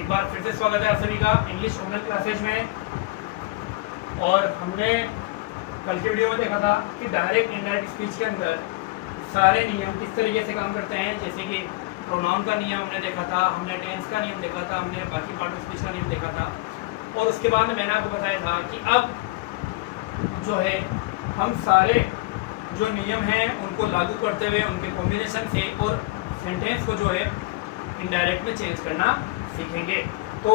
एक बार फिर से स्वागत है आप सभी का इंग्लिश ऑनलाइन क्लासेज में। और हमने कल की वीडियो में देखा था कि डायरेक्ट इनडायरेक्ट स्पीच के अंदर सारे नियम किस तरीके से काम करते हैं। जैसे कि प्रोनाउन का नियम हमने देखा था, हमने टेंस का नियम देखा था, हमने बाकी पार्ट ऑफ स्पीच का नियम देखा था। और उसके बाद में मैंने आपको बताया था कि अब जो है हम सारे जो नियम हैं उनको लागू करते हुए उनके कॉम्बिनेशन से और सेंटेंस को जो है इनडायरेक्ट में चेंज करना सीखेंगे। तो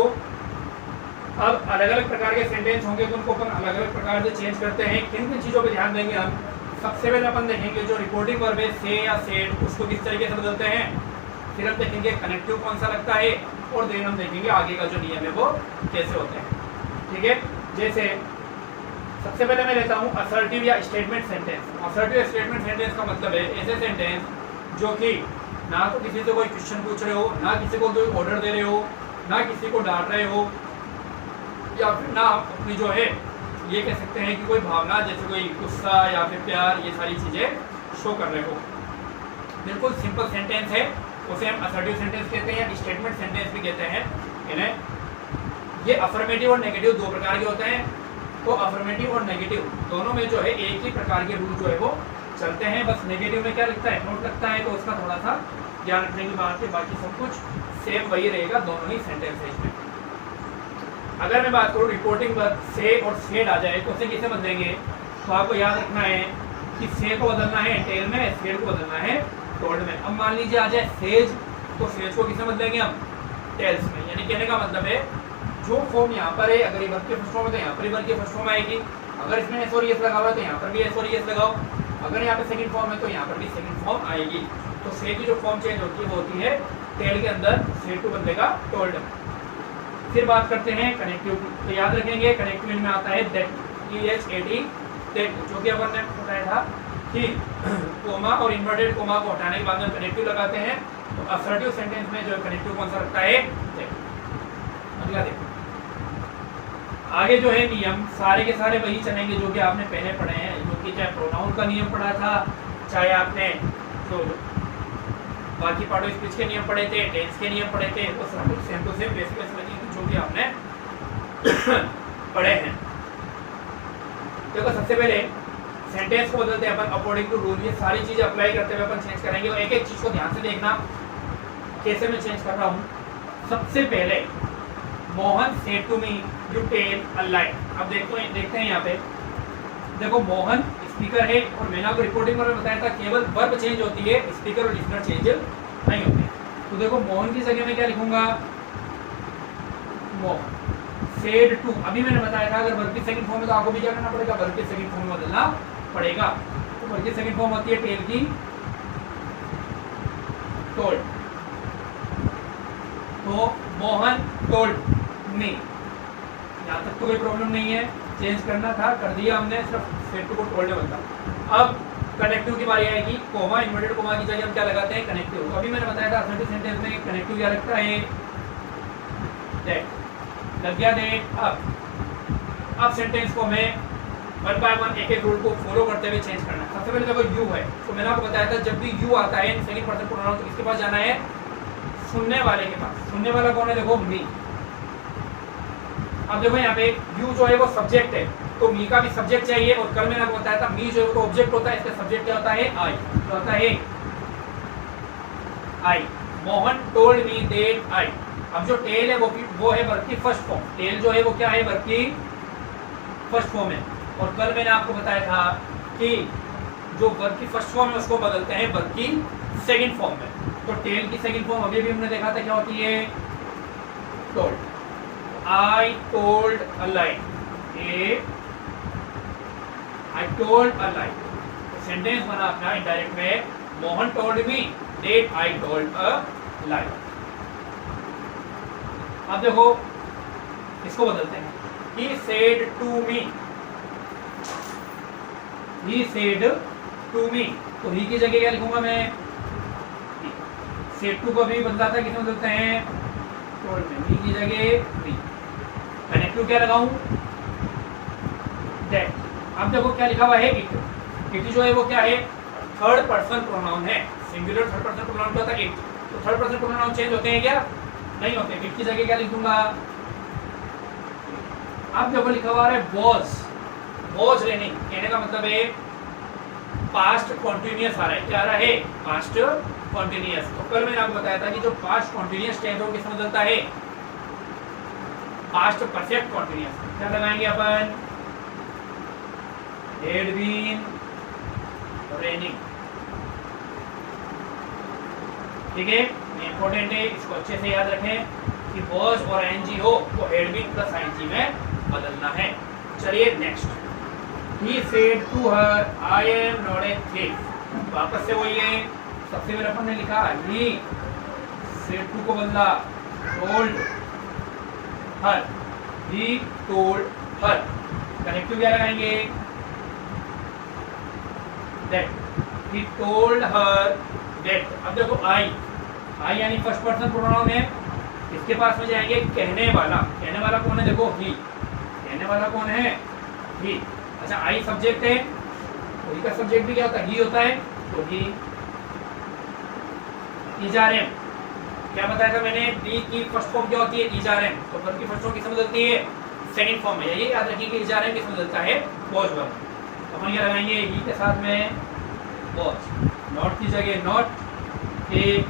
अब अलग अलग प्रकार के सेंटेंस होंगे तो उनको अपन अलग अलग प्रकार से चेंज करते हैं। किन किन चीज़ों पे ध्यान देंगे हम? सबसे पहले अपन देखेंगे जो रिपोर्टिंग वर्ब है से या सेड, उसको किस तरीके से बदलते हैं। फिर हम देखेंगे कनेक्टिव कौन सा लगता है और देन हम देखेंगे आगे का जो नियम है वो कैसे होते हैं। ठीक है, जैसे सबसे पहले मैं लेता हूँ असर्टिव या स्टेटमेंट सेंटेंस। असर्टिव या स्टेटमेंट सेंटेंस का मतलब है ऐसे सेंटेंस जो कि ना तो किसी से कोई क्वेश्चन पूछ रहे हो, ना किसी को कोई ऑर्डर दे रहे हो, ना किसी को डांट रहे हो, या फिर ना अपनी जो है ये कह सकते हैं कि कोई भावना जैसे कोई गुस्सा या फिर प्यार, ये सारी चीज़ें शो कर रहे हो। बिल्कुल सिंपल सेंटेंस है, उसे हम असर्टिव सेंटेंस कहते हैं या स्टेटमेंट सेंटेंस भी कहते हैं इन्हें। ये अफर्मेटिव और नेगेटिव दो प्रकार के होते हैं। तो अफर्मेटिव और नेगेटिव दोनों में जो है एक ही प्रकार के रूल जो है वो चलते हैं। बस नेगेटिव में क्या लगता है, नोट लगता है, तो उसका थोड़ा सा ध्यान रखने की बात है। बाकी सब कुछ सेम वही रहेगा दोनों ही सेंटेंसेज में। अगर मैं बात करूँ रिपोर्टिंग वर्ब से और सेड आ जाए तो उसे किसे बदलेंगे? तो आपको याद रखना है कि से को बदलना है टेल में, सेड को बदलना है टोल्ड में। अब मान लीजिए आ जाए सेज, तो सेज को किसे बदलेंगे हम? टेल्स में। यानी कहने का मतलब है जो फॉर्म यहाँ पर है, अगर ये वर्ब के फर्स्ट फॉर्म है तो यहाँ पर वर्ब के फर्स्ट फॉर्म आएगी। अगर इसमें एस और एस लगा हुआ है तो यहाँ पर भी एस और एस लगाओ। अगर यहाँ पे सेकंड फॉर्म है तो यहाँ पर भी सेकंड फॉर्म आएगी। तो से की जो फॉर्म चेंज होती है वो होती है टेल के अंदर, से टू बदलेगा टोल्ड में। फिर बात करते हैं कनेक्टिव की। तो याद रखेंगे कनेक्टिव में आता है दैट, THAT, दैट, जो कि अपन ने बताया था कि कोमा और इन्वर्टेड कोमा को हटाने के बाद में कनेक्टिव लगाते हैं। तो असर्टिव सेंटेंस में जो कनेक्टिव कौन सा लगता है? अगला देखो, आगे जो है नियम सारे के सारे वही चलेंगे जो कि आपने पहले पढ़े हैं, जो कि चाहे प्रोनाउन का नियम पढ़ा था, चाहे आपने जो बाकी पार्ट ऑफ स्पीच के नियम पढ़े थे, टेंस के नियम पढ़े थे, वो सब कुछ सेम टू सेम बेसिक जो कि आपने पढ़े हैं। देखो सबसे पहले सेंटेंस को बदलते हैं अपन अकॉर्डिंग टू रूल। ये सारी चीजें अप्लाई करते हुए अपन चेंज करेंगे और एक एक चीज को ध्यान से देखना कैसे मैं चेंज कर रहा हूँ। सबसे पहले Mohan said to me you tell a lie. अब देखते हैं यहाँ पे, देखो मोहन स्पीकर है और मैंने आपको रिपोर्टिंग में बताया था केवल वर्ब चेंज होती है, स्पीकर और लिसनर चेंज नहीं होते। तो देखो मोहन की जगह में क्या लिखूंगा? Mohan said to. अभी मैंने बताया था अगर वर्ब की सेकंड फॉर्म है तो आपको भी क्या करना पड़ेगा? वर्ब की सेकंड फॉर्म में बदलना पड़ेगा। तो वर्ब की सेकंड फॉर्म होती है टेल की टोल्ड। तो मोहन टोल्ड मी, यहाँ तक तो कोई प्रॉब्लम नहीं है। चेंज करना था कर दिया हमने, सिर्फ सेड टू को टोल्ड में बदला। अब कनेक्टिव की बारी आएगी। कोमा इन्वर्टेड कोमा की जगह हम क्या लगाते हैं? कनेक्टिव। तो अभी मैंने बताया था असर्टिव सेंटेंस में कनेक्टिव क्या लगता है? दैट लग गया दैट। अब सेंटेंस को हमें वन बाय वन एक एक रूल को फॉलो करते हुए चेंज करना है। सबसे पहले देखो यू है, तो मैंने आपको बताया था जब भी यू आता है सेकंड पर्सन प्रोनाउन तो किसके पास जाना है? सुनने वाले के पास। सुनने वाला कौन है? देखो मी। अब देखो यहाँ पे यू जो है वो सब्जेक्ट है, तो मी का भी सब्जेक्ट चाहिए। और कल मैंने आपको बताया था मी जो है वो ऑब्जेक्ट होता है, इसका सब्जेक्ट क्या होता है? आई। तो होता है I. Mohan told me that I. अब जो टेल है वो है वर्ब की फर्स्ट फॉर्म। टेल जो है वो क्या है? वर्ब की फर्स्ट फॉर्म है। और कल मैंने आपको बताया था कि जो वर्ब की फर्स्ट फॉर्म है उसको बदलते हैं वर्ब की सेकंड फॉर्म में। तो टेल की सेकंड फॉर्म अभी भी हमने देखा था क्या होती है? Told. I told a lie. I told a lie. Sentence बना अपना इनडायरेक्ट में, Mohan told me that I told a lie. अब देखो इसको बदलते हैं। He said to me. He said to me. तो he की जगह क्या लिखूंगा मैं? said to को भी बदला था, किसमें बदलते हैं? told me. he की जगह me. कनेक्टिव क्या लगाऊं? दैट। अब देखो क्या लिखा हुआ है? इट। इट जो है वो क्या है? थर्ड पर्सन प्रोनाउन है। सिंगुलर थर्ड पर्सन प्रोनाउन क्या होता है? इट। तो थर्ड पर्सन प्रोनाउन चेंज होते हैं क्या? नहीं होते, डिड की जगह क्या लिख दूंगा, अब देखो लिखा हुआ है वॉज रेनिंग, कहने का मतलब है पास्ट कॉन्टिन्यूअस आ रहा है, क्या आ रहा है, पास्ट कॉन्टिन्यूअस। तो कल मैंने आपको बताया था कि जो पास्ट कॉन्टिन्यूअस टेंस है वो किसमें बदलता है, पास्ट परफेक्ट कॉन्टिन्यूअस। क्या लगाएंगे अपन, हैड बीन रेनिंग, ठीक है, इंपॉर्टेंट है, इसको अच्छे से याद रखें कि वॉज और एनजी हो तो हैड बीन प्लस आईएनजी में बदलना है। चलिए next, he said to her I am not a thief। वापस से वही है, सबसे पहले अपन ने लिखा he said to को बदला told her, he told her, connective क्या लगाएंगे, that he told her that। अब देखो I यानी फर्स्ट पर्सन प्रोनाउन है, इसके पास में जाएंगे कहने वाला, कहने वाला कौन है, देखो ही, कहने वाला कौन है, ही। अच्छा आई सब्जेक्ट है, तो ही का सब्जेक्ट भी क्या होता है, ही होता है, तो ही। इजारेम, क्या बताया था मैंने, डी की फर्स्ट फॉर्म क्या होती है, इजारेम, तो वर्ब की फर्स्ट फॉर्म किसमें बदलती है, सेकंड फॉर्म में। ये याद रखिए कि इजारेम किसमें बदलता है, वॉज वर्ब। तो अपन क्या लगाएंगे, ही के साथ में वॉज, नॉट की जगह नॉट, ए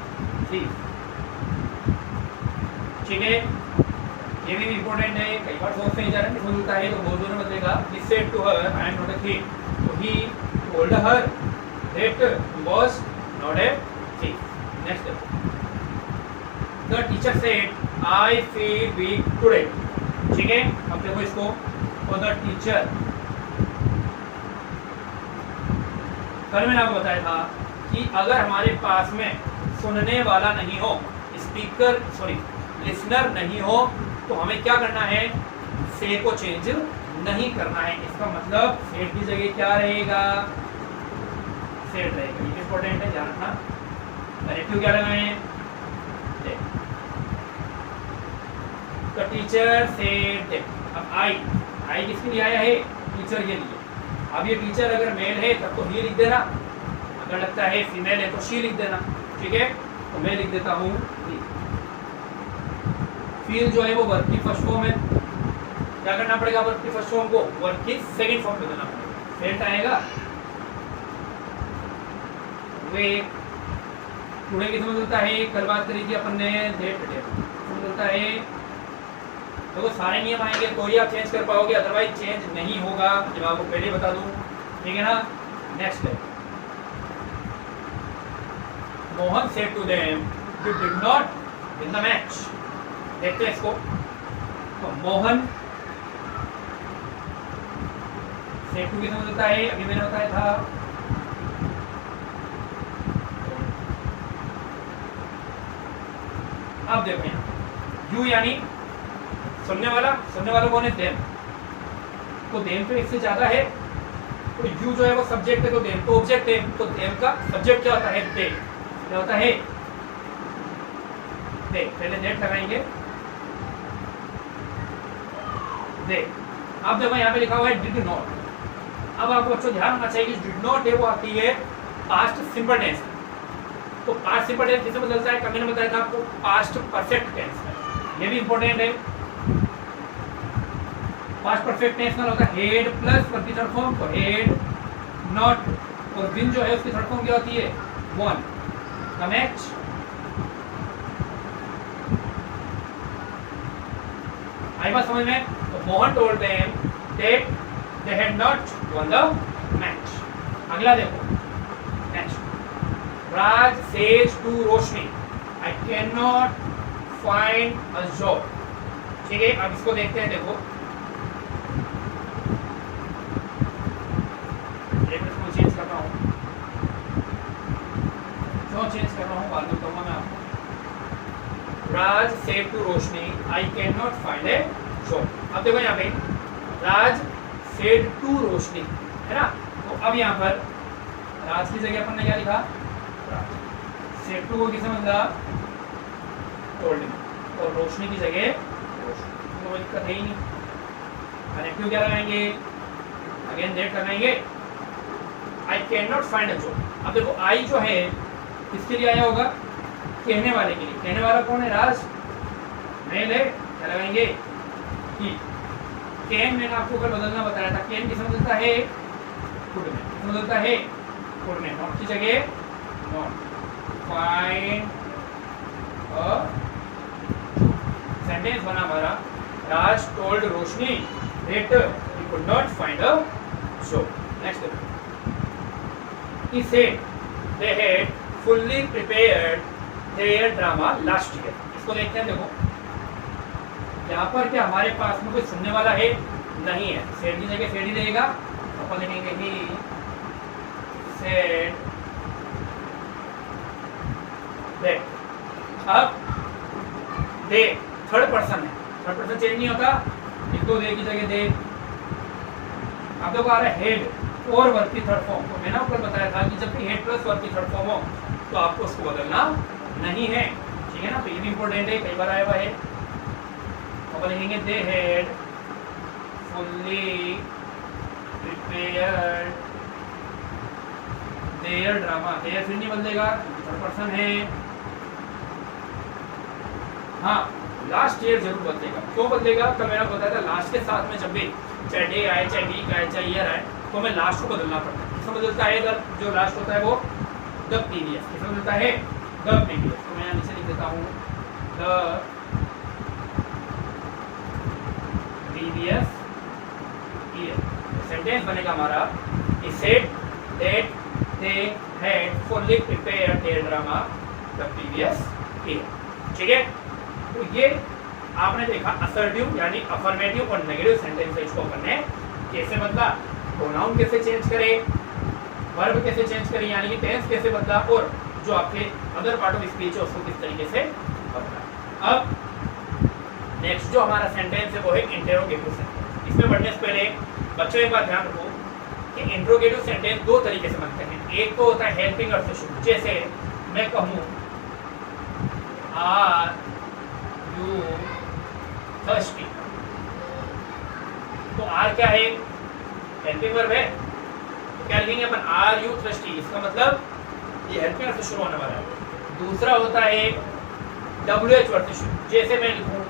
थी, ठीक है। ये भी इंपॉर्टेंट है, कई बार सोचते हैं इजारा किसमें मिलता है, तो बहुत दोनों बदलेगा, he said to her I am not a thief, तो he told her that he was not a thief। next, the teacher said I feel weak today, ठीक है। अब देखो इसको, तो the teacher, कल मैंने आपको बताया था कि अगर हमारे पास में सुनने वाला नहीं हो, स्पीकर सॉरी लिसनर नहीं हो, तो हमें क्या करना है, से को चेंज नहीं करना है। इसका मतलब सेट की जगह क्या रहेगा, सेट रहेगा, ये इंपॉर्टेंट है, ध्यान रखना। कनेक्टिव क्या लगाएं, तो टीचर सेड दैट। अब आई किसके लिए आया है, टीचर के लिए। अब ये टीचर अगर मेल है तब तो ही लिख देना, अगर लगता है फीमेल है तो शी लिख देना, ठीक है। तो मैं लिख देता हूँ ही। फील जो है वो वर्ब की फर्स्ट फॉर्म है, क्या करना पड़ेगा, वर्ब की फर्स्ट फॉर्म को वर्ब की सेकंड फॉर्म में बदलना पड़ेगा, फेल्ट आएगा। वे टुडे किसमें बदलता है, कल बात करी थी अपन ने, डेट बदलता है। तो वो सारे नियम आएंगे तो ही आप चेंज कर पाओगे, अदरवाइज चेंज नहीं होगा, जब आपको पहले बता दूं, ठीक है ना। नेक्स्ट है, Mohan said to them you did not win the match. देखते हैं इसको, तो मोहन सेड टू किसमें बदलता है, अभी मैंने बताया था, अब देखो यहाँ यू यानी सुनने वाला कौन है, देम। तो देम तो एक से ज्यादा है, तो यू जो है वो सब्जेक्ट है, तो देम तो ऑब्जेक्ट है, तो देम का सब्जेक्ट क्या होता है, दे। क्या होता है, दे। पहले डेट लगाएंगे, दे। अब देखो यहाँ पे लिखा हुआ है डिड नॉट। अब आपको बच्चों ध्यान रखना चाहिए कि डिड नॉट है वो आती है पास्ट सिंपल टेंस में। तो पास्ट सिंपल टेंस किससे बदलता है, कल मैंने बताया था आपको, पास्ट परफेक्ट टेंस में। ये भी इंपॉर्टेंट है, पास्ट परफेक्ट टेंस में होता है हेड प्लस वर्ब की थर्ड फॉर्म, तो हेड नॉट, और बिन जो है उसकी थर्ड फॉर्म क्या होती है, वन। द मैच, आई बात समझ में। तो Mohan told them that they had not won the match. अगला देखो, next, Raj says to Roshni I can not find a job. ठीक है, अब इसको देखते हैं। देखो चेंज कर रहा हूँ, क्यों चेंज कर रहा हूँ बाद में कहूँगा मैं आपको। Raj said to Roshni I can not find a job. अब देखो यहाँ पे राज सेड टू रोशनी है ना, तो अब यहाँ पर राज की जगह अपन ने क्या लिखा, राज। सेड टू को किसे बदला, टोल्ड मी, और रोशनी की जगह रोशनी, कोई दिक्कत है ही नहीं। कनेक्टिव क्या लगाएंगे, अगेन दैट लगाएंगे, आई can not find a job. अब देखो आई जो है किसके लिए आया होगा, कहने वाले के लिए। कहने वाला कौन है, राज। मेल है, क्या लगाएंगे ही। कैन मैंने आपको कल बदलना बताया था, कैन किसमें बदलता है कुड में, किसमें बदलता है कुड में, नॉट की जगह नॉट। फाइंड अ सेंटेंस बना हमारा, Raj told Roshni that he could not find a job. Next, he said they had fully prepared their drama last year। इसको देखते हैं, देखो यहाँ पर क्या हमारे पास में कोई सुनने वाला है नहीं है, सेड की जगह सेड ही रहेगा, अपन लिखेंगे ही सेड दैट। अब दे थर्ड पर्सन है, थर्ड पर्सन चेंज नहीं होता, लिख दो दे की जगह दे। अब देखो आ रहा है हेड और वर्ब की थर्ड फॉर्म, तो मैंने आपको बताया था कि जब भी हेड प्लस वर्ब की थर्ड फॉर्म हो तो आपको उसको बदलना नहीं है, ठीक है ना। तो ये भी इंपॉर्टेंट है, कई बार आया हुआ है। अब लिखेंगे they had fully prepared their drama, their फिर नहीं बदलेगा, थर्ड पर्सन है। हाँ, लास्ट ईयर जरूर बदलेगा। क्यों बदलेगा, कल मैंने बताया था लास्ट के साथ में जब भी चाहे डे आए, चाहे वीक आए, चाहे ईयर आए, तो हमें लास्ट को बदलना पड़ता है। किसमें बदलता है, जो लास्ट होता है वो द प्रीवियस, किसमें बदलता है द प्रीवियस। तो मैं नीचे लिख देता हूँ द प्रीवियस ईयर। सेंटेंस बनेगा हमारा, he said that they had fully prepared their drama the previous year, ठीक है। तो ये आपने देखा असर्टिव यानी अफर्मेटिव और नेगेटिव सेंटेंसेस को अपन ने कैसे बदला, प्रोनाउन कैसे चेंज करें, वर्ब कैसे चेंज करें, यानी कि टेंस कैसे बदला, और जो आपके अदर पार्ट ऑफ स्पीच है उसको किस तरीके से बदला। अब नेक्स्ट जो हमारा सेंटेंस है वो है इंटरोगेटिव सेंटेंस। इसमें बढ़ने से पहले बच्चों एक बात ध्यान रखो कि इंटरोगेटिव सेंटेंस दो तरीके से बनते हैं। एक तो होता है हेल्पिंग अर्थ से शुरू, जैसे मैं कहूँ आर यू थर्स्टी, तो आर क्या है, हेल्पिंग वर्ब है, तो क्या लिखेंगे अपन आर यू थर्स्टी, इसका मतलब ये हेल्पिंग वर्ब से शुरू होने वाला है। दूसरा होता है डब्ल्यू एच वर्ब से शुरू, जैसे मैं लिखूं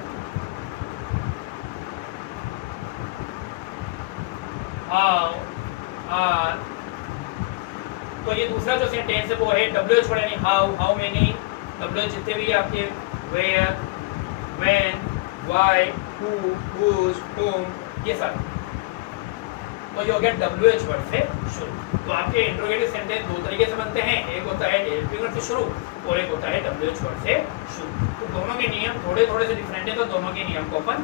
हाउ आर, तो ये दूसरा जो सेंटेंस है वो है डब्ल्यू एच वर्ड यानी how, how many, W H जितने भी आपके where, when, why, who, whose, whom, ये सब, तो ये हो गया डब्ल्यू एच वर्ड से शुरू। तो आपके इंट्रोगेटिव सेंटेंस दो तरीके से बनते हैं, एक होता है हेल्पिंग वर्ड से शुरू और एक होता है डब्ल्यू एच वर्ड से शुरू। तो दोनों के नियम थोड़े थोड़े से डिफरेंट है, तो दोनों के नियम को अपन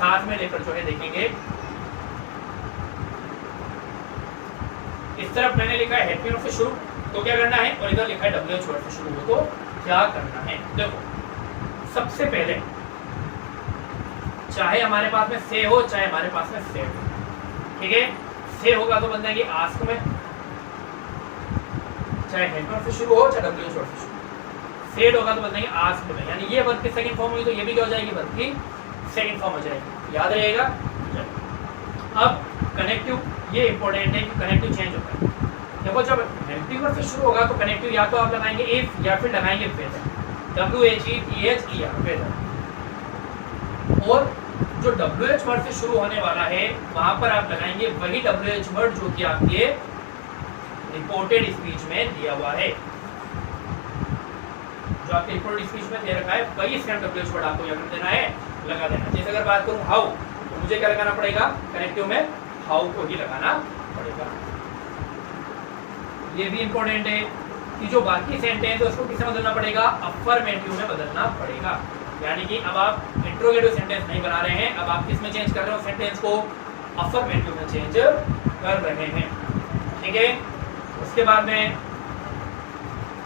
साथ में लेकर जो है देखेंगे। इस तरफ मैंने लिखा है हेल्पिंग वर्ड से शुरू, तो क्या करना है, और इधर लिखा है डब्ल्यू एच वर्ड से शुरू हो, तो क्या करना है। देखो सबसे पहले चाहे हमारे पास में से हो चाहे हमारे पास में से हो, ठीक है, से होगा तो बन जाएंगे आस्क में, चाहे हेल्पिंग से शुरू हो चाहे डब्ल्यू एच वर्ड से शुरू। सेड होगा तो बन जाएंगे आस्क में, यानी ये वर्ब की सेकंड फॉर्म हुई तो ये भी क्या हो जाएगी, वर्ब की सेकंड फॉर्म हो जाएगी, याद रहेगा। अब कनेक्टिव, ये इंपॉर्टेंट है कि कनेक्टिव चेंज होता है। देखो जब हेल्पिंग वर्ब से शुरू होगा तो कनेक्टिव या तो आप लगाएंगे इफ या फिर लगाएंगे वेदर, WHETHER वेदर, और जो WH वर्ड से शुरू होने वाला है वहां पर आप लगाएंगे वही WH वर्ड जो कि आपके रिपोर्टेड स्पीच में दिया हुआ है, जो आपके रिपोर्टेड स्पीच में दे रखा है वही सेम WH वर्ड आपको यहाँ देना है, लगा देना। जैसे अगर बात करूं हाउ, तो मुझे क्या लगाना पड़ेगा, कनेक्टिव में हाउ को ही लगाना पड़ेगा। ये भी इंपॉर्टेंट है कि जो बाकी सेंटेंस है उसको किससे बदलना पड़ेगा, अफर्मेटिव में बदलना पड़ेगा। यानी कि अब आप इंट्रोगेटिव सेंटेंस नहीं बना रहे हैं, अब आप किस में चेंज कर रहे हो, सेंटेंस को अफर्मेटिव में चेंज कर रहे हैं, ठीक है। उसके बाद में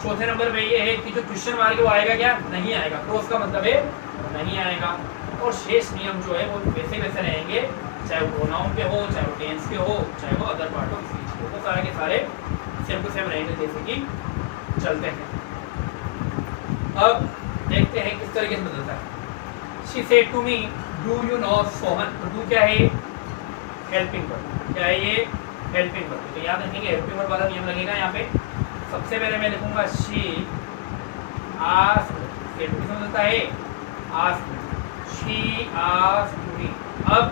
चौथे नंबर पे ये है कि जो क्वेश्चन मार्क है वो आएगा क्या, नहीं आएगा, क्रॉस का मतलब है नहीं आएगा। और शेष नियम जो है वो वैसे वैसे रहेंगे, चाहे वो प्रोनाउन पे हो, चाहे वो टेंस पे हो, चाहे वो अदर पार्ट ऑफ स्पीच पे हो, तो सारे के सारे सेम टू सेम रहेंगे जैसे कि चलते हैं। अब देखते हैं किस तरीके से बदलता है। She said to me, do you know Sohan, तो do क्या है, हेल्पिंग वर्ब, क्या है ये, हेल्पिंग वर्ब। तो याद रखेंगे हेल्पिंग वर्ब वाला नियम लगेगा यहाँ पे। सबसे पहले मैं लिखूंगा she asked, किसमें बदलता है, asked, शी आस्क्ड मी। अब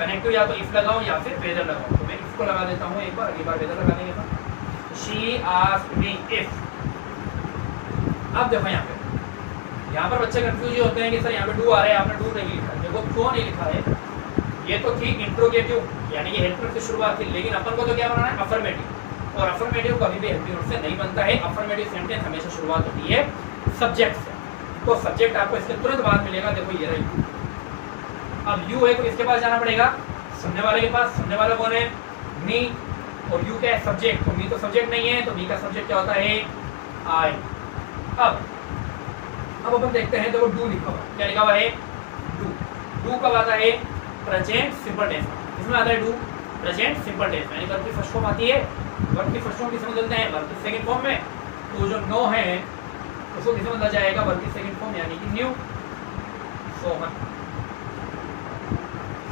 कनेक्टिव या तो इफ लगाऊं या फिर वेदर लगाऊं, तो मैं इफ को लगा देता हूं एक बार, अगली बार वेदर लगा देंगे। She asked me if. अब देखो यहाँ पर बच्चे कंफ्यूज होते हैं कि सर यहाँ पे डू आ रहा है, आपने डू नहीं लिखा। देखो क्यों नहीं लिखा है, ये तो थी इंट्रोगेटिव यानी कि हेल्पिंग से शुरुआत थी, लेकिन अपन को तो क्या बनाना है, अफर्मेटिव। और अफर्मेटिव कभी भी हेल्पिंग वर्ब से नहीं बनता है। अफर्मेटिव सेंटेंस हमेशा शुरुआत होती है सब्जेक्ट से, तो सब्जेक्ट आपको इसके तुरंत बाद मिलेगा। देखो ये रही, अब यू है तो इसके पास जाना पड़ेगा, सुनने वाले के पास। सुनने वाला कौन है, मी, और यू क्या है, सब्जेक्ट। तो मी तो सब्जेक्ट नहीं है, तो मी का सब्जेक्ट क्या होता है, आई। अब अपन देखते हैं, देखो डू लिखा हुआ, क्या लिखा हुआ है, डू। डू कब आता है, प्रेजेंट सिंपल टेंस में। इसमें आता है डू प्रेजेंट सिंपल टेंस में, यानी वर्ब की फर्स्ट फॉर्म आती है। वर्ब की फर्स्ट फॉर्म किसमें बदलते हैं, वर्ब की सेकंड फॉर्म में। तो जो नो है उसको किसमें बदला जाएगा, वर्ब की सेकंड फॉर्म यानी कि न्यू। सोहन,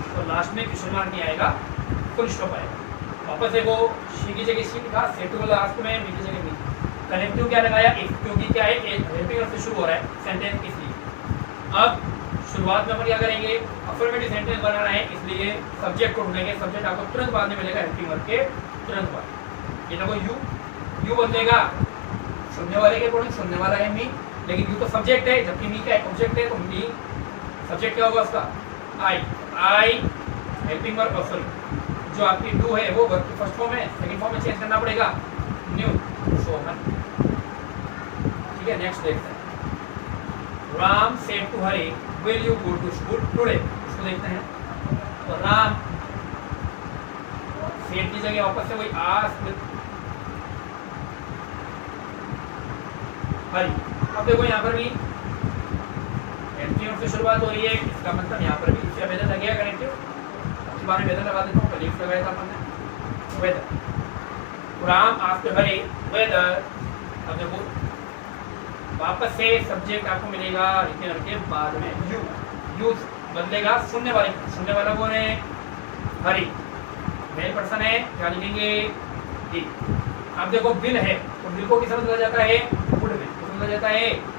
तो लास्ट में क्वेश्चन मार्क नहीं आएगा, फुल स्टॉप आएगा। वापस देखो, शी की जगह शी लिखा, से टू लास्ट में, मी की जगह मी। कनेक्टिव क्या लगाया, इफ, क्योंकि क्या है, एक हेल्पिंग वर्ब से शुरू हो रहा है सेंटेंस, इसलिए। अब शुरुआत में अपन क्या करेंगे, अफर्मेटिव सेंटेंस बनाना है, इसलिए सब्जेक्ट को ढूंढेंगे। सब्जेक्ट आपको तुरंत बाद में मिलेगा हेल्पिंग वर्ब के तुरंत बाद। ये देखो यू बदलेगा सुनने वाले के अकॉर्डिंग, सुनने वाला है मी, लेकिन यू तो सब्जेक्ट है, जबकि मी क्या है, ऑब्जेक्ट है। तो मी सब्जेक्ट क्या होगा उसका, आई हेल्पिंग वर्ब, सॉरी जो आपकी डू है वो वर्ब की फर्स्ट फॉर्म है, सेकंड फॉर्म में चेंज करना पड़ेगा, न्यू, सोहन। ठीक है, नेक्स्ट देखते हैं। Ram said to Hari, will you go to school today. इसको देखते हैं, तो राम सेड की जगह वापस से वही आस्क्ड हरी। अब देखो यहाँ पर भी हेल्पिंग वर्ब से शुरुआत हो रही है, इसका मतलब यहाँ पर भी इसका वेदर लगेगा कनेक्टिव। इसके बारे में वेदर लगा देता हूँ, कल लगाया था अपन ने weather. Ram asked Hari weather. अब देखो वापस से सब्जेक्ट आपको मिलेगा लिखने के बाद में यू। यू बदलेगा सुनने वाले, सुनने वाला कौन है, हरी, मेल पर्सन है, क्या लिखेंगे, ही। अब देखो बिल है, तो बिल को किस बदला जाता है, वुड में। किस बदला जाता है,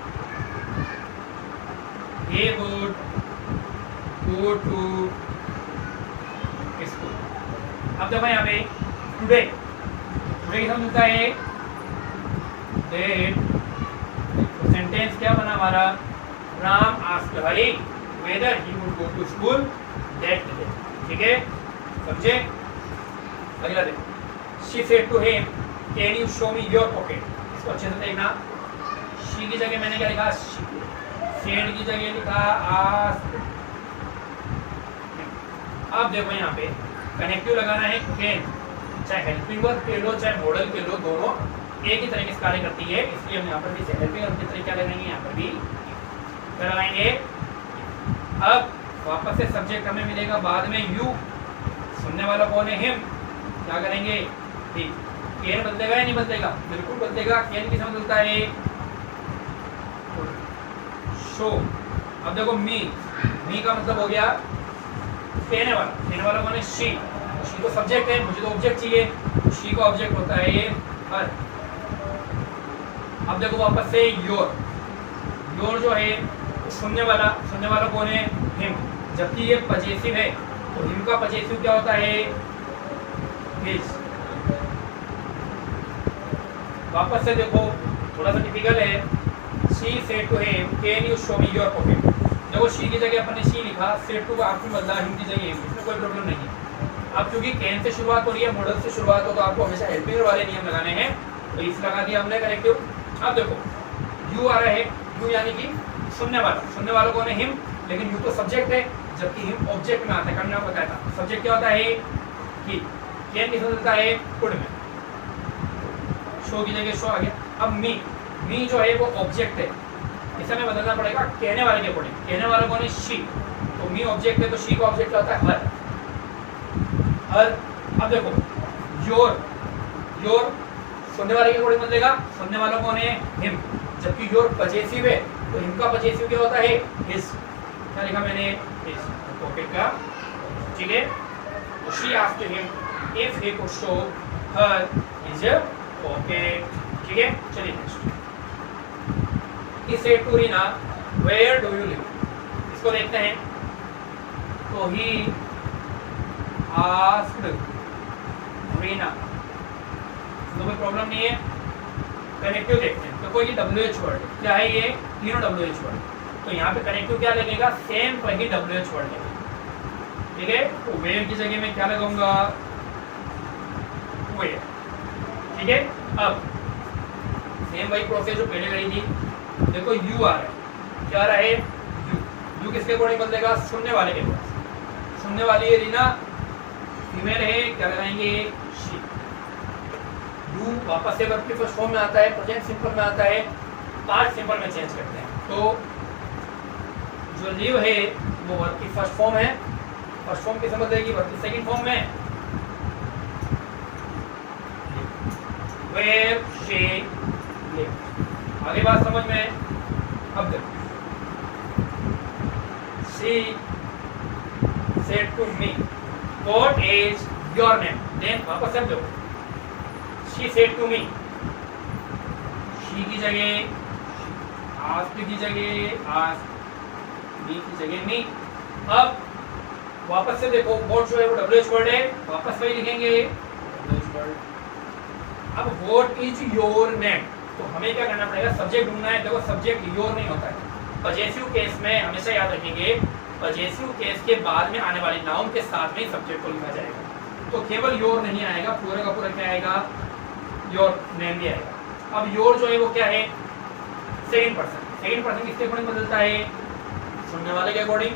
he would go to school। अब देखो यहाँ पे टुडे, टुडे किस मिलता है, डेट। सेंटेंस क्या बना हमारा, Ram asked Hari whether he would go to school that day. ठीक है, समझे। अगला देखो, she said to him can you show me your pocket. इसको अच्छे से देखना, शी की जगह मैंने क्या लिखा, सेड की जगह लिखा आस्क्ड। अब देखो यहाँ पे कनेक्टिव लगाना है कैन, चाहे हेल्पिंग वर्ब के लो चाहे मॉडल के लो, दोनों एक ही तरीके से कार्य करती है, इसलिए हम यहाँ पर भी हेल्पिंग वर्ब के तरीके क्या लगाएंगे, यहाँ पर भी लगाएंगे। अब वापस से सब्जेक्ट हमें मिलेगा बाद में यू, सुनने वाला कौन है, हिम। क्या करेंगे, ठीक, कैन बदलेगा या नहीं बदलेगा, बिल्कुल बदलेगा। कैन किस में बदलता है, शो। अब देखो मी, मी का मतलब हो गया कहने वाला, कहने वाला कौन है, शी। शी तो सब्जेक्ट है, मुझे तो ऑब्जेक्ट चाहिए, शी का ऑब्जेक्ट होता है ये हर। अब देखो वापस से योर, योर जो है सुनने वाला कौन है, हिम, जबकि ये पजेसिव है, तो हिम का पजेसिव क्या होता है, हिज। वापस से देखो थोड़ा सा टिपिकल है, she said to him can you show me your pocket. देखो शी की जगह अपन ने शी लिखा, सेड टू का आपने बदला, हिम की जगह हिम, इसमें कोई प्रॉब्लम नहीं है। अब क्योंकि कैन से शुरुआत हो रही है, मॉडल से शुरुआत हो, तो आपको हमेशा हेल्पिंग वाले नियम लगाने हैं, तो इस लगा दिया हमने करेक्टिव। अब देखो यू आ रहा है, यू यानी कि सुनने वाला कौन है, हिम, लेकिन यू तो सब्जेक्ट है, जबकि हिम ऑब्जेक्ट में आता है। कल आपको बताया था सब्जेक्ट क्या होता है, ही। कैन किस में होता है, कुड में। शो की जगह शो आ गया। अब मी जो है वो ऑब्जेक्ट है, इसे हमें बदलना पड़ेगा कहने वाले के अकॉर्डिंग। कहने वाला कौन है, शी, तो मी ऑब्जेक्ट है, तो शी का ऑब्जेक्ट होता है हर। अब देखो योर सुनने वाले के अकॉर्डिंग बदलेगा, सुनने वाला कौन है, हिम, जबकि योर पजेसिव है, तो हिम का पजेसिव क्या होता है, हिज। क्या लिखा मैंने, हिज, पॉकेट का। ठीक है, तो she asked him if he could show her his pocket. ठीक है, चलिए next. he said to Reena where do you live। इसको देखते हैं, तो ही आस्क्ड रीना। तो कोई प्रॉब्लम नहीं है। कनेक्टिव देखते हैं, तो कोई WH वर्ड क्या है, ये तीनों WH वर्ड, तो यहाँ पे कनेक्टिव क्या लगेगा, सेम वही WH वर्ड लगेगा। ठीक है, तो वेयर की जगह में क्या लगाऊंगा, वेयर। ठीक है, अब सेम वही प्रोसेस जो पहले करी थी। देखो यू आ रहा है, क्या आ रहा है, यू किसके अकॉर्डिंग बदलेगा, सुनने वाले के पास। सुनने वाली है रीना, फीमेल है, क्या लगाएंगे, शी। यू वापस से वर्ब की फर्स्ट फॉर्म में आता है, प्रेजेंट सिंपल में आता है, पास्ट सिंपल में चेंज करते हैं। तो जो लिव है वो वर्ब की फर्स्ट फॉर्म है, फर्स्ट फॉर्म किसे बदलेगी, वर्ब की सेकंड फॉर्म में, वेयर शी लिव। आगे बात समझ में। अब देखो, she said to me what is your name, then वापस से देखो, she said to me, she की जगह ask की जगह ask, me की जगह me। अब वापस से देखो, what जो है वो WH वर्ड है, वापस वही लिखेंगे WH वर्ड। अब what is your name, तो हमें क्या करना पड़ेगा, सब्जेक्ट ढूंढना है। देखो सब्जेक्ट योर नहीं होता है, पजेसिव केस में हमेशा याद रखेंगे, पजेसिव केस के बाद में आने वाले नाउन के साथ में सब्जेक्ट को लिखा जाएगा। तो केवल योर नहीं आएगा, पूरा का पूरा क्या आएगा, योर नेम भी आएगा। अब योर जो है वो क्या है, सेकंड पर्सन। सेकंड पर्सन किसके अकॉर्डिंग बदलता है, सुनने वाले के अकॉर्डिंग।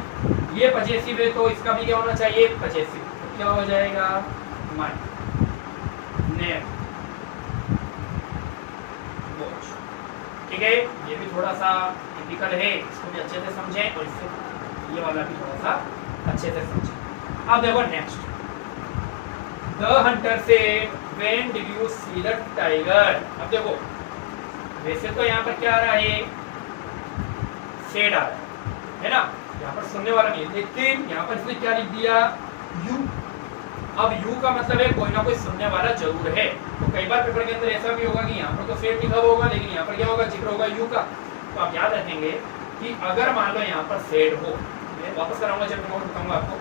ये पजेसिव है तो इसका भी क्या होना चाहिए, पजेसिव। तो क्या हो जाएगा, माय नेम वॉच। ठीक है, ये भी थोड़ा सा टिपिकल है, इसको भी अच्छे से समझें और इससे ये वाला भी थोड़ा सा अच्छे से समझें। अब देखो नेक्स्ट, द हंटर से when did you see the tiger. अब देखो वैसे तो यहाँ पर क्या आ रहा है, सेड आ रहा है ना, यहाँ पर सुनने वाला नहीं है, लेकिन यहाँ पर इसने क्या लिख दिया, यू। अब यू का मतलब है कोई ना कोई सुनने वाला जरूर है। तो कई बार पेपर के अंदर ऐसा भी होगा कि यहाँ पर तो सेड लिखा होगा, लेकिन यहाँ पर क्या होगा, जिक्र होगा यू का। तो आप याद रखेंगे कि अगर मान लो यहाँ पर सेड हो, मैं वापस कराऊंगा जब मैं बताऊंगा आपको,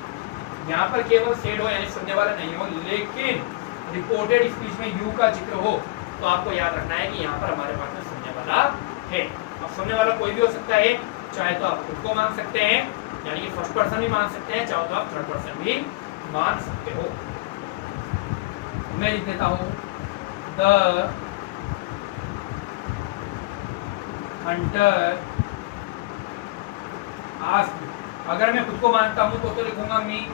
यहाँ पर केवल सेड हो यानी सुनने वाला नहीं हो, लेकिन रिपोर्टेड स्पीच में यू का जिक्र हो, तो आपको याद रखना है कि यहाँ पर हमारे पास में सुनने वाला है। अब सुनने वाला कोई भी हो सकता है, चाहे तो आप खुद को मान सकते हैं यानी कि फर्स्ट पर्सन भी मान सकते हैं, चाहे तो आप थर्ड पर्सन भी मान सकते हो। मैं लिख देता हूं, द हंटर आस्क्ड। अगर मैं खुद को मानता हूं तो लिखूंगा मी,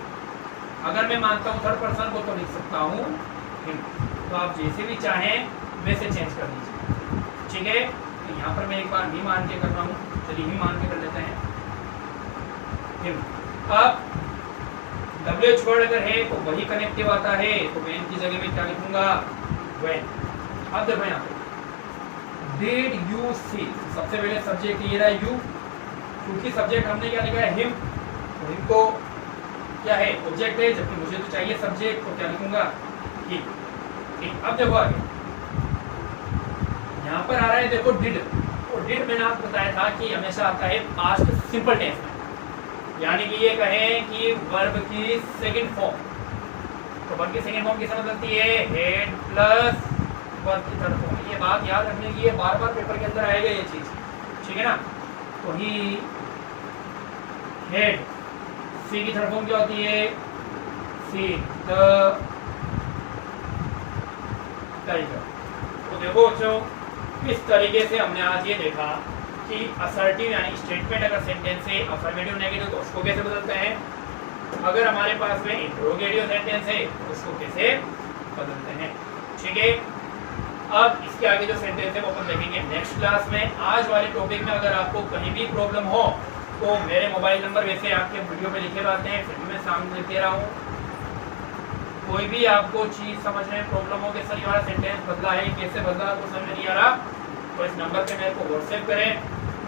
अगर मैं मानता हूं थर्ड पर्सन को तो लिख सकता हूं हिम। तो आप जैसे भी चाहें वैसे चेंज कर दीजिए। ठीक है, तो यहाँ पर मैं एक बार मी मान के कर रहा हूँ, चलिए ही मान के कर लेते हैं हिम। अब WH वर्ड अगर है तो वही कनेक्टिव आता है, तो व्हेन की जगह में क्या लिखूंगा, व्हेन। अब देखो यहाँ पे डिड यू सी, सबसे पहले सब्जेक्ट ये रहा यू, क्योंकि सब्जेक्ट हमने क्या लिखा है, हिम। तो हिम को क्या है, ऑब्जेक्ट है, जबकि मुझे तो चाहिए सब्जेक्ट, तो क्या लिखूंगा, ही। अब देखो आगे यहाँ पर आ रहा है, देखो डिड। और डिड मैंने आपको बताया था कि हमेशा आता है पास्ट सिंपल टेंस में, यानी कि ये कहें कि वर्ब की सेकंड फॉर्म। तो वर्ब की सेकंड फॉर्म किससे बदलती है, हेड प्लस वर्ब की थर्ड फॉर्म। ये बात याद रखने की है, बार बार पेपर के अंदर आएगा ये चीज, ठीक है ना। तो ही हेड, सी की थर्ड फॉर्म क्या होती है, सी द टाइगर। तो देखो बच्चों, इस तरीके से हमने आज ये देखा कि असर्टिव यानी स्टेटमेंट अगर सेंटेंस है अफर्मेटिव नेगेटिव तो उसको कैसे बदलते हैं, अगर हमारे पास में इंट्रोगेटिव सेंटेंस है तो उसको कैसे बदलते हैं। ठीक है, अब इसके आगे जो सेंटेंस है वो अपन देखेंगे नेक्स्ट क्लास में। आज वाले टॉपिक में अगर आपको कहीं भी प्रॉब्लम हो तो मेरे मोबाइल नंबर वैसे आपके वीडियो पे लिखे रहते हैं, फिर भी मैं सामने लिख दे रहा हूँ। कोई भी आपको चीज़ समझ में प्रॉब्लम हो कि सर ये वाला सेंटेंस बदला है, कैसे बदला, तो समझ में नहीं आ रहा, तो इस नंबर पे मेरे को व्हाट्सएप करें।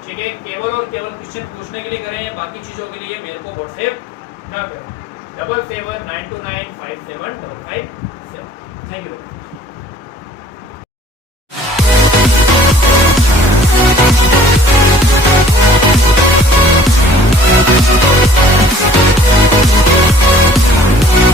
ठीक है, केवल और केवल क्वेश्चन पूछने के लिए करें, बाकी चीज़ों के लिए मेरे को व्हाट्सएप ना करें। 7792957557। Thank you.